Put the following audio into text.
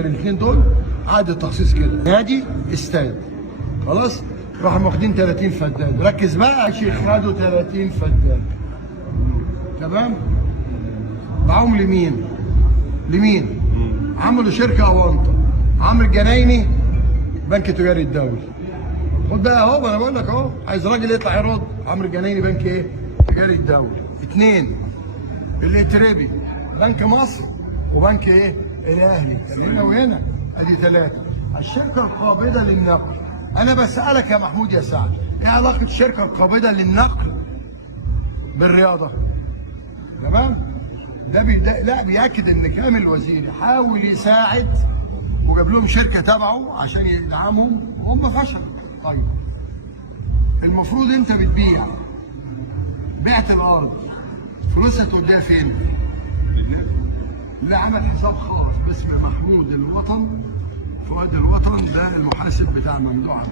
الاثنين دول عقد التخصيص كده نادي استاد خلاص. راحوا واخدين 30 فدان. ركز بقى يا شيخ، خدوا 30 فدان تمام. باعوهم لمين؟ عملوا شركه اونطه. عمرو الجنايني بنك تجاري الدولي. خد بقى اهو، ما انا بقول لك اهو، عايز راجل يطلع يرد. عمرو الجنايني بنك ايه؟ تجاري الدولي. اثنين الاتربي بنك مصر وبنك ايه؟ الاهلي. هنا وهنا ادي ثلاثه. الشركه القابضه للنقل. انا بسالك يا محمود يا سعد، ايه علاقه الشركه القابضه للنقل بالرياضه؟ تمام؟ لا بياكد ان كامل الوزيري حاول يساعد وجاب لهم شركه تبعه عشان يدعمهم وهم فشلوا. طيب المفروض انت بتبيع، بعت الارض، فلوسها توديها فين؟ لا، عمل حساب خاص باسم محمود الوطن، فؤاد الوطن، ده المحاسب بتاع ممدوح.